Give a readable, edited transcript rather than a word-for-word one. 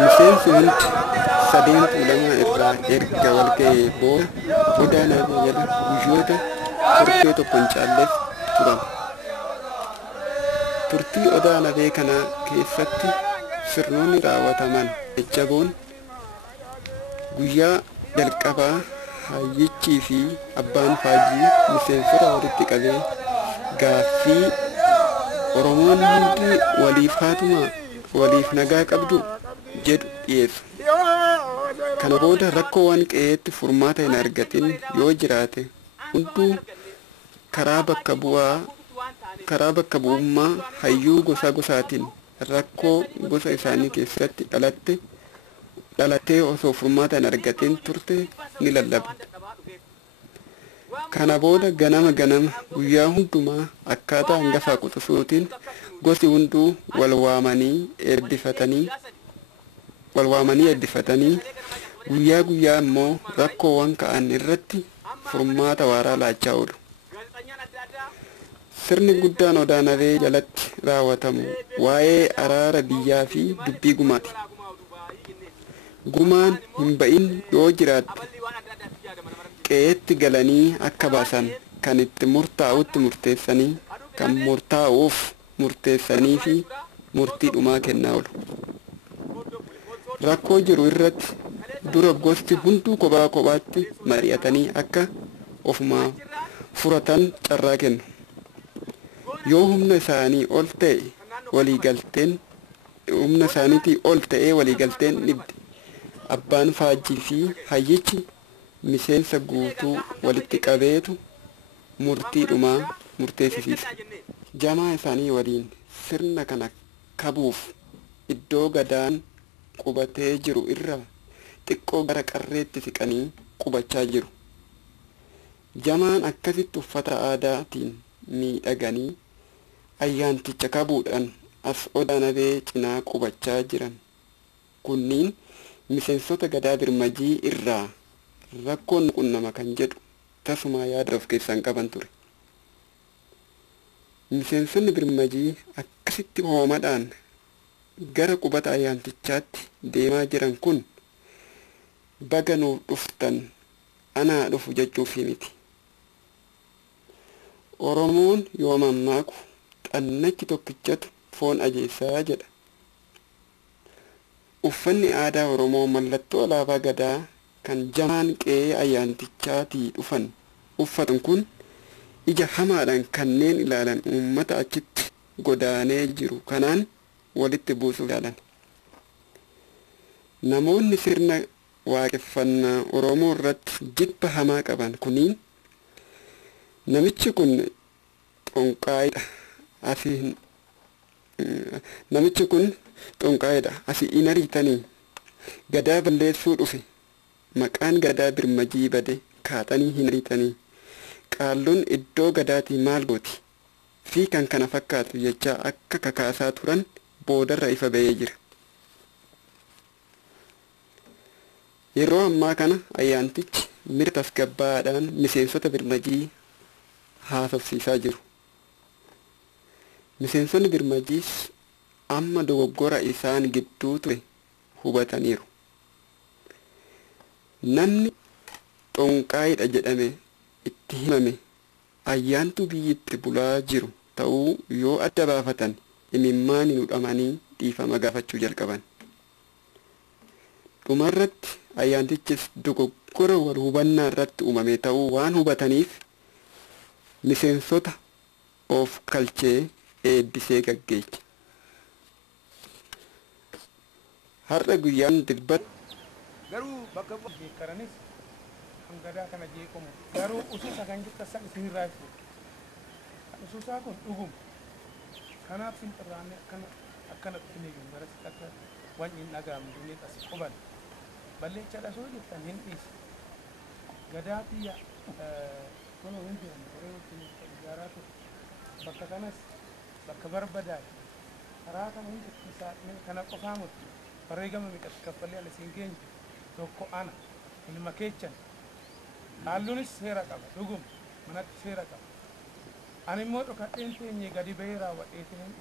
Miseensi sadeen tuulama irraa erga walga'ee booda odaa naafee jala guyyoota turtii tokko hin caalleef turan. Turtii odaa naafee kanaa keessatti sirnoonni raawwataman jajjaboon guyyaa jalqabaa hayyichii fi abbaan faajii miseensota walitti qabee gaaffii Oromoon hundi waliif haatuma waliif nagaa qabdu jedhu dhiyeessu. Kana booda rakkoo waan qe'eetti furmaata hin argatin yoo jiraate hunduu karaa bakka bu'ummaa hayyuu gosa gosaatiin rakkoo gosa isaanii keessatti dhalattee osoo furmaata hin argatin turte ni lallabu. Kana booda ganama guyyaa hundumaa akkaataa hangafaa quxisuutiin gosi hunduu wal waamanii eebbifatanii guyyaa immoo rakkoowwan ka'an irratti furmaata waaraa laachaa oolu. Sirni guddaan odaa naafee jalatti raawwatamu waa'ee araara biyyaa fi dubbii gumaati. Gumaan hin ba'in yoo jiraatte qe'eetti galanii akka baasan kan itti murtaa'utti murteessanii kan murtaa'uuf murteessanii fi murtii dhumaa kennaa oolu. Rakkoo jiru irratti dura gosti hunduu kophaatti mari'atanii akka ofumaa furatan carraa kennu. Yoo humna isaanii ol ta'ee waliigalteen dhibde abbaan faajii fi hayyichi miseensa guutuu walitti qabeetu murtii dhumaa murteessisiisa. Jamaa isaanii waliin sirna kana kabuuf iddoo gadaan qubatee jiru irra xiqqoo gara qarreetti siqanii qubachaa jiru. Jamaan akkasitti uffata aadaatiin miidhaganii ayyaanticha kabuudhaan as odaa naafee cinaa qubachaa jiran kunniin miseensota gadaa birmajii irraa rakkoon qunnama kan jedhu tasuma yaada of keessaan qaban ture. Miseensonni birmajii akkasitti hoomadhaan gara qubata ayyaantichaatti deemaa jiran kun baga nuuf dhuftan anaa dhufu jechuuf miti. Oromoon yoo mammaaku xannachi tokkichatu foon ajeessaa jedha. Uffanni aadaa Oromoo mallattoo alaabaa gadaa kan jamaan qe'ee ayyaantichaatii dhufan uffatan kun ija hamaadhaan kanneen ilaalan uummata achitti godaanee jiru kanaan walitti buusuuf yaalan. Namoonni sirna waaqeffannaa Oromoo irratti jibba hamaa qaban kuniin namichi kun xonqaayidha asii hin ariitanii gadaa balleessuu dhufe maqaan gadaa birmajii bade kaatanii hin ariitanii qaalluun iddoo gadaatii maal gooti fi kan kana fakkaatu jechaa akka kakaasaa turan boodarra ifa ba'ee jira. Yeroo ammaa kana ayyaantichi mirga tasgabbaadhaan miseensota birmajii haasofsiisaa jiru. Miseensonni birmajiis amma dogoggora isaan gidduu ture hubataniiru. Namni xonqaayidha jedhame itti himame ayyaantu biyyitti bulaa jiru ta'uu yoo adda baafatan imimmaan hudhamanii dhiifama gaafachuu jalqaban. Dhumarratti ayyaantichis dogoggora wal hubannaa irratti uumame ta'uu waan hubataniif miseensota of kalchee eebbisee gaggeesse. Har'a guyyaan dilbata garuu bakka beekaranis hangadaa kana jeeqamu garuu usuusa kan jirta san isinirraa ibsu usuusaa kun dhuguma kanaaf finxirraanne akkana dhufnee garas akka waan hin dhaga'amne dunnee as quban balleechaadha soo jettan hin dhiisi gadaa biyya kunoo hin jiran yeroo ijaaraa ture bakka kanas bakka barbadaadha karaa kana hundi isaa kana qofaa mutu bareegama miidhagina kaffallee ala siin keenya tokko ana ilma keechan haalluunis seera qaba dhuguma manatti seera qaba Ani immoo dhokadheen teenye gadi bahee raawwadheetiin